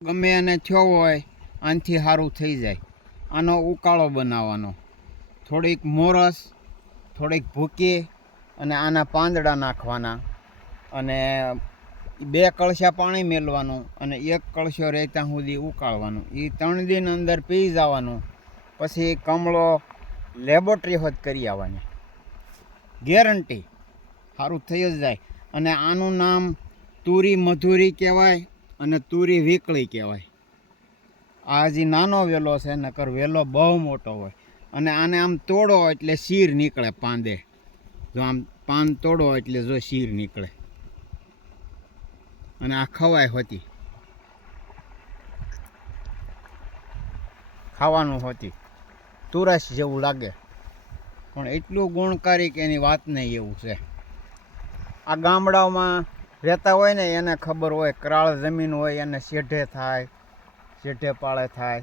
ગમે એને થયો હોય આનાથી સારું થઈ જાય. આનો ઉકાળો બનાવવાનો, થોડીક મોરસ, થોડીક ભૂકી અને આના પાંદડા નાખવાના અને 2 કળશા પાણી મેળવાનું અને 1 કળશો રહે ત્યાં સુધી ઉકાળવાનું. એ 3 દિન અંદર પી જવાનું. પછી કમળો લેબોરેટરી હોત કરી આવવાની, ગેરંટી સારું થઈ જ જાય. અને આનું નામ તુરી મધુરી કહેવાય અને તુરી વીકળી કહેવાય. આ હજી નાનો વેલો છે, નકર વેલો બહુ મોટો હોય. અને આને આમ તોડો એટલે શીર નીકળે પાંદે. જો આમ પાન તોડો એટલે જો શીર નીકળે. અને આ ખવાય હોતી, ખાવાનું હોતી, તુરસ જેવું લાગે પણ એટલું ગુણકારી કે એની વાત નહીં એવું છે. આ ગામડાઓમાં રહેતા હોય ને એને ખબર હોય, કરાળ જમીન હોય એને શેઢે થાય, શેઢે પાળે થાય.